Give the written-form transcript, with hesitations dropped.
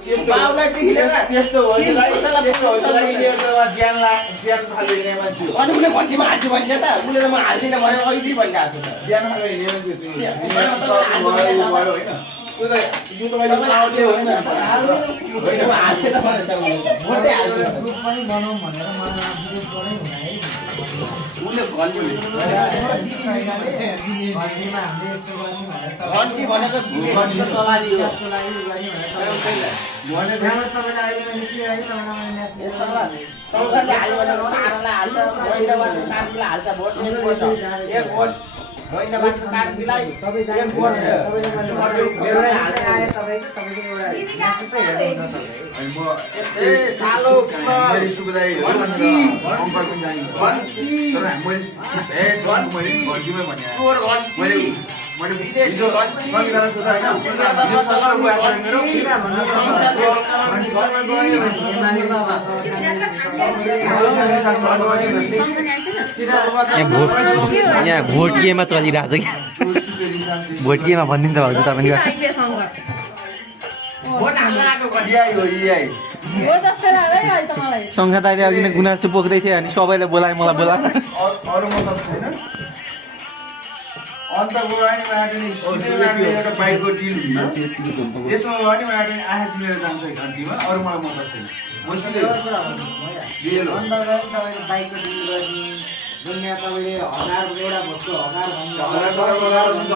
बाउलाई देखिले त्यस्तो हो नि दाइ त्यस्तो हो नि दाइ यिनीहरुमा ज्यान खाले हिँड्ने मान्छे हो अनि उसले भन्टीमा हाल्छु भन्छ त उसले त म हाल्दिनँ भने अघि भनिरहेको छु त ज्यान खाले हिँड्ने मान्छे त्यो भयो होइन त्यो त यो त मैले पाउले होइन म हाल्थे त भनेछ भोटै हाल्छु ग्रुप पनि बनाउँ भनेर मलाई विरोध गरे हुँदा है उसले भन्यो घन्टीमा हामीले यस्तो गर्ने भनेर घन्टी भनेको विदेशको सवारी हो त्यसको लागि गर्ने भनेर त्यहाँबाट तपाईँले अहिले मैले के गरेँ तपाईँलाई मैले म्यासेज चौधरीले हाल्यो भने तारालाई हाल्छ महिनाबादको कान्तिलाई हाल्छ भोट एक भोट महिनाबादको कान्तिलाई एक भोट मेरोलाई हाल्दै आयो तपाईँको एउटा म्यासेज त हेर्नु न अनि म ए सालो मैले सुबुदाई अङ्कल पनि जाने तर मैले ए सर मैले घन्टीमै भने मैले विदेशको संविधान सुधार हैन यो संसदको आग्रह मेरो यहाँ भोट केमा चलिरहेछ कि भोट केमा भनिदिनु त भाउजू तपाईँको भोट हाल्न आएको इआई हो इआई हो जस्तो लाग्यो है अहिले त मलाई सङ्घात अहिले अघि नै गुनासो पोख्दै थियो अनि सबैले बोलाए मलाई बोला अरू मतलब छैन अन्त गयो भने माटो एउटा बाइकको डिल हुन्छ त्यसमा गयो भने माटो आएछ मेरो जान्छ घन्टीमा अरू मलाई मतलब छैन म सिधै डिल हो अन्त गएर तपाईँले बाइकको डिल गर्ने दुनियाँ तपाईँले 1000 एउटा भोटको 1000 भन्नु